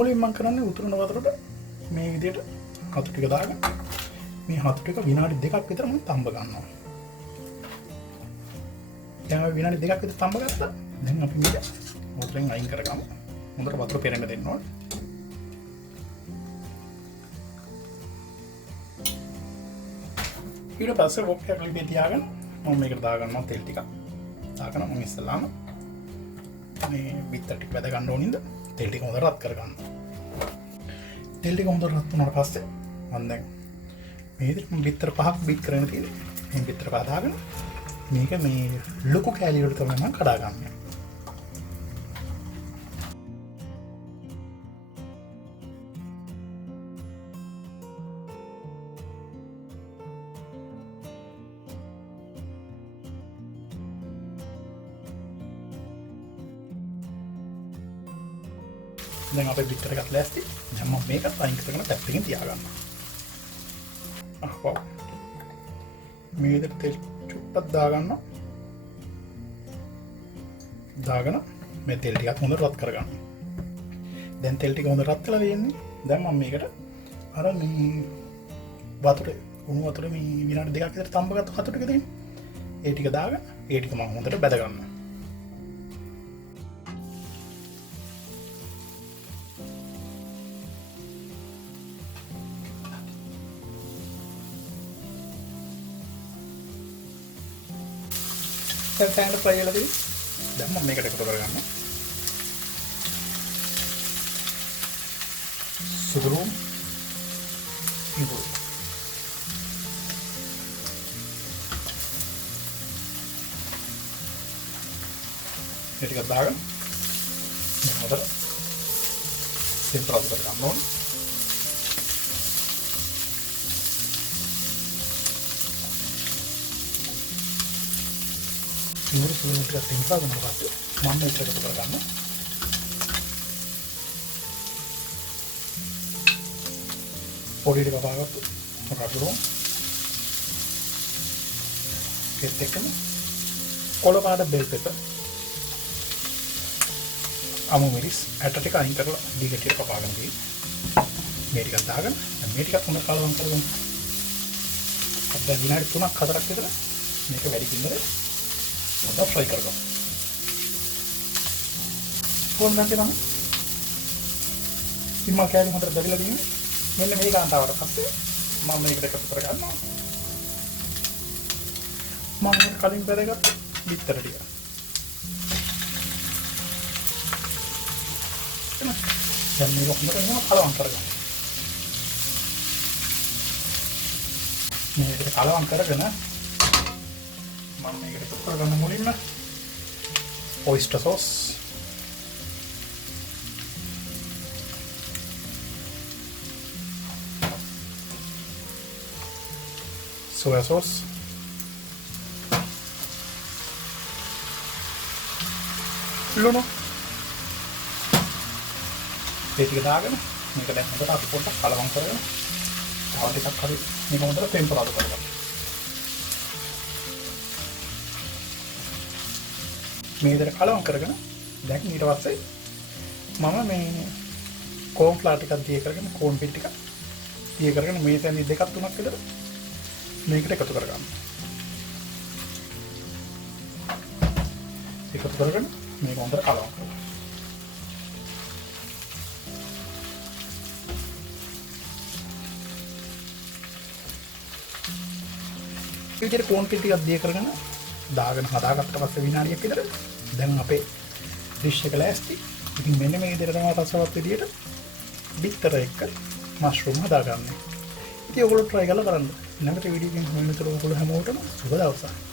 මුලින් මම කරන්නේ උතුරන වතුරට මේ විදිහට හතු ටික දාගෙන මේ හතු ටික විනාඩි 2ක් විතර මම තඹ ගන්නවා. දැන් විනාඩි 2ක් විතර තඹ ගත්තා. දැන් අපි මේක වතුරෙන් අයින් කරගමු. හොඳට වතුර පෙරෙන්න දෙන්න ඕනේ. ඊට පස්සේ වොක් එකක් ලිපේ තියාගෙන මම මේකට දාගන්නවා තෙල් ටිකක්. දාගෙන මම ඉස්සලාම මේ බිත්තර ටික වැද ගන්න ඕනින්ද තෙල් ටික හොඳට රත් කරගන්න. තෙල් ටික හොඳට රත් වුණාට පස්සේ මම දැන් මේ විදිහට බිත්තර 5ක් බීට් කරගෙන තියෙන්නේ. මේ බිත්තර 5 දාගෙන මේක මේ ලොකු කෑලි වලට තමයි මම කඩා ගන්නෙ. දැන් අපේ බිත්තර එකත් ලෑස්ති. දැන් මම මේකත් අයින් කරගෙන පැත්තකින් තියාගන්නවා. මේ විදිහට තෙල් චුට්ටක් දාගන්නවා. දාගෙන මේ තෙල් ටිකත් හොඳට රත් කරගන්න. දැන් තෙල් ටික හොඳට රත් කරලා තියෙන්නේ. දැන් මම මේකට අර මේ වතුරේ උණු වතුරේ මේ විනාඩි 2ක් විතර තඹගත්ත හතු ටික දෙන්නේ. ඒ ටික දාගෙන ඒ ටික මම හොඳට බැද ගන්නවා. සෑහෙන ෆ්‍රයි වෙලා තියෙන්නේ. දැන් මම මේකට එකතු කරගන්නවා. සුදුරු ඉඟුරු. මේ ටික දාගෙන මම හොඳට සෙන්ටර් කරගන්න ඕනේ. ඉවර සුළු ටිකක් තෙම්පා ගන්න පස්සේ මම මේක එකතු කරගන්න. පොඩි ටික පාගත්තු රතුරු ඒත් එක්කම කොළ පාට බෙල් පෙපර් අමු මිරිස් ඇට ටික අයින් කරලා දීග ටික කපාගෙන තියෙන්නේ. මේ ටිකක් දාගෙන මේ ටිකක් උන කලවම් කරගමු. අපිට විනාඩි 3ක් 4ක් විතර මේක වැඩි කින්දර හොඳට ෆ්‍රයි කරගමු. කොහොමද නැත්නම් ඉම්මා කෑලි හොඳට දැවිලා තියෙන්නේ. මෙන්න මේ කාන්තාවට පස්සේ මම මේකට එකතු කරගන්නවා. මම කලින් බෙදගත්ත බිත්තර ටික. දැන් මේක හොඳට කලවම් කරගන්න. මේකට කලවම් කරගෙන මම මේකට එකතු කරගන්න මුලින්ම oyster sauce, soya sauce, ලුණු ඒ ටික දාගෙන මේක දැන් හොඳට අපි පොඩ්ඩක් කලවම් කරගෙන තව ටිකක් හරි මේක හොඳට ටෙම්පරාදු කරගන්න. මේ විදිහට කලවම් කරගෙන දැන් ඊට පස්සේ මම මේ කෝන් ෆ්ලවර් ටිකක් දිය කරගෙන කෝන් පිට් ටිකක් දිය කරගෙන මේ තැනදී දෙකක් තුනක් විතර මේකට එකතු කරගන්න. එකතු කරගෙන මේක හොඳට කලවම් කරගන්න. මේ විදිහට කෝන් පිට් ටිකක් දිය කරගෙන දාගෙන හදාගත්ත පස්සේ විනාඩියක් විතර දැන් අපේ ඩිෂ් එක ලෑස්ති. ඉතින් මෙන්න මේ විදිහට තමයි රසවත් විදිහට බිත්තර එක්ක මෂ්රූම් හදාගන්නේ. ඉතින් ඔයගොල්ලෝ try කරලා බලන්න. ඊළඟට වීඩියෝ එකකින් හම්බ වෙනකොට ඔයගොල්ලෝ හැමෝටම සුබ දවසක්.